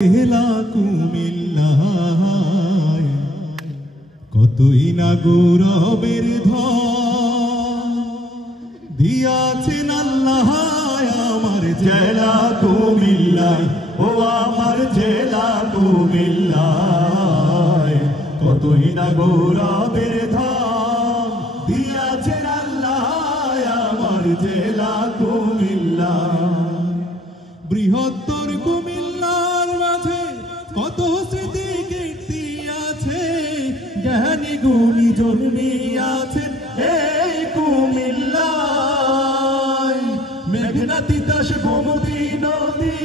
জেলা কুমিল্লায় কতই না গৌরবের ধন দিয়াছেন আল্লাহ আমার জেলা কুমিল্লায়। ও আমার জেলা কুমিল্লায় কতই না গৌরবের ধন দিয়াছেন আল্লাহ আমার জেলা কুমিল্লায়। বৃহত্তর কুমিল্লার মাঝে কত স্মৃতি কীর্তি আছে, জ্ঞানী গুণী জন্মিয়াছেন এই কুমিল্লায়। মেঘনা তিতাস গোমতী নদী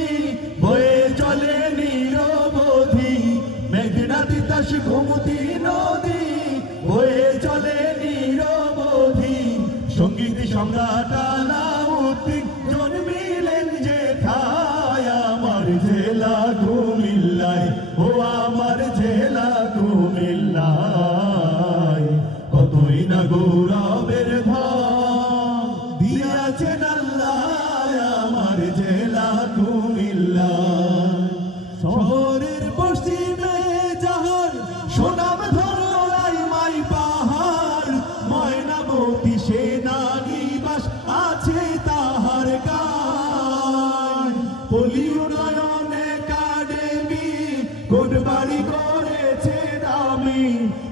বয়ে চলে নিরবধি, মেঘনা তিতাস গোমতী নদী বয়ে চলে নিরবধি। সঙ্গীত সম্রাট আলাউদ্দিন জন্মিলেন যেথায় আমার জেলা কুমিল্লায়। ও আমার জেলা কুমিল্লায় কতই না গৌরবের ধন দিয়াছেন আল্লাহ আমার জেলা কুমিল্লায়। শহরের পশ্চিমে যাহার সোনাম ধরাই মাই পাহাড়, ময়নামতি সেনানিবাস আছে তাহার গায়। পল্লী উন্নয়ন একাডেমি কোটবাড়ি করেছে দামি,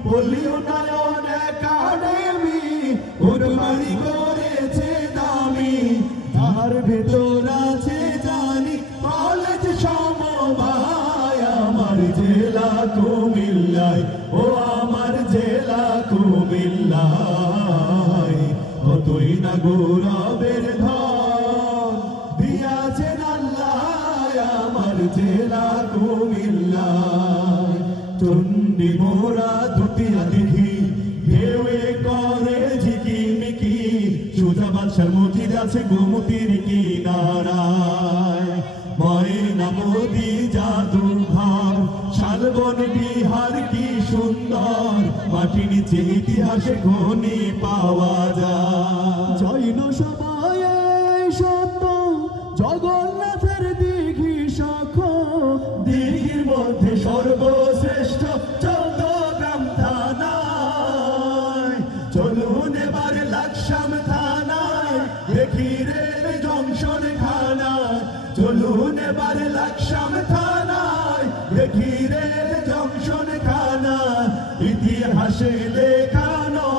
পল্লী উন্নয়ন একাডেমি কোটবাড়ি করেছে দামি। তার ভেতর আছে জানি কলেজ সমবায় আমার জেলা কুমিল্লায়। ও আমার জেলা কুমিল্লায় কতই না গৌরবের ধন দিয়াছেন আল্লাহ আমার জেলা কুমিল্লায়। চণ্ডী মোরা দুটিয়া দিঘি ঢেউয়ে করে ঝিকিমিকি, সুজা বাদশার মসজিদ আছে গোমতীর কিনারায়। ময়নামতি জাদুর ঘর শালবন বিহার কি সুন্দর, মাটির নিচে ইতিহাসে খনি পাওয়া যায়। জৈন সভায় সত্য জগন্নাথের দিঘি সখ, দিঘির মধ্যে সর্বশ্রেষ্ঠ চৌদ্দগ্রাম থানায়। চলুন এবার লাকসাম থানায় দেখি রেল জংশন খানায়। চলুন এবার লাকসাম থানায় দেখি রেল জংশন খানায়। ইতিহাসে লেখানো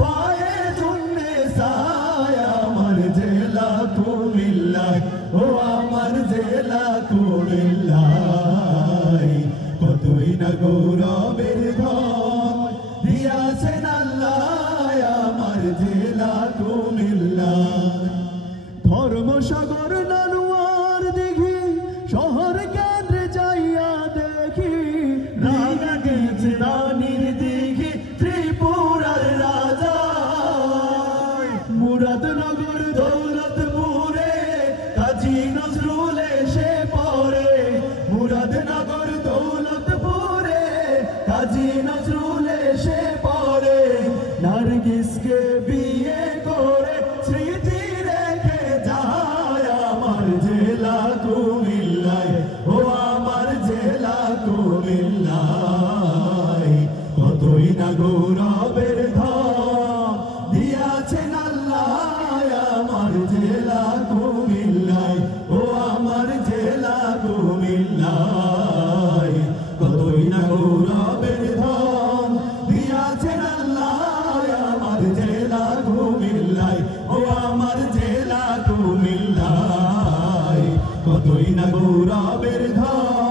পায়ে জন্যে সায় আমার জেলা কুমিল্লায়। ও আমার জেলা কুমিল্লায় কতই না গৌরবের ধন দিয়াছেন আল্লাহ আমার জেলা কুমিল্লায়। ধর্মসাগর নানুয়ার দিঘি শহর কেন্দ্রে যাইয়া দেখি, রাজা গেছে রানীর দিঘি ত্রিপুরার রাজা। মুরাদনগর দৌলতপুরে কাজী নজরুল এসে পড়ে, মুরাদনগর দৌলতপুরে কাজী নজরুল এসে পড়ে। নার্গিসকে বিয়ে করে স্মৃতি রেখে যায় আমার জেলা কুমিল্লায়। ও আমার জেলা কুমিল্লায় কতই না গৌরবের ধন দিয়াছেন আল্লাহ আমার জেলা কুমিল্লায়। ও আমার জেলা কুমিল্লায় কতই না গৌরবের ধন দিয়াছেন আল্লাহ আমার জেলা কুমিল্লায়। ও আমার জেলা কুমিল্লায় কতই না গৌরবের ধন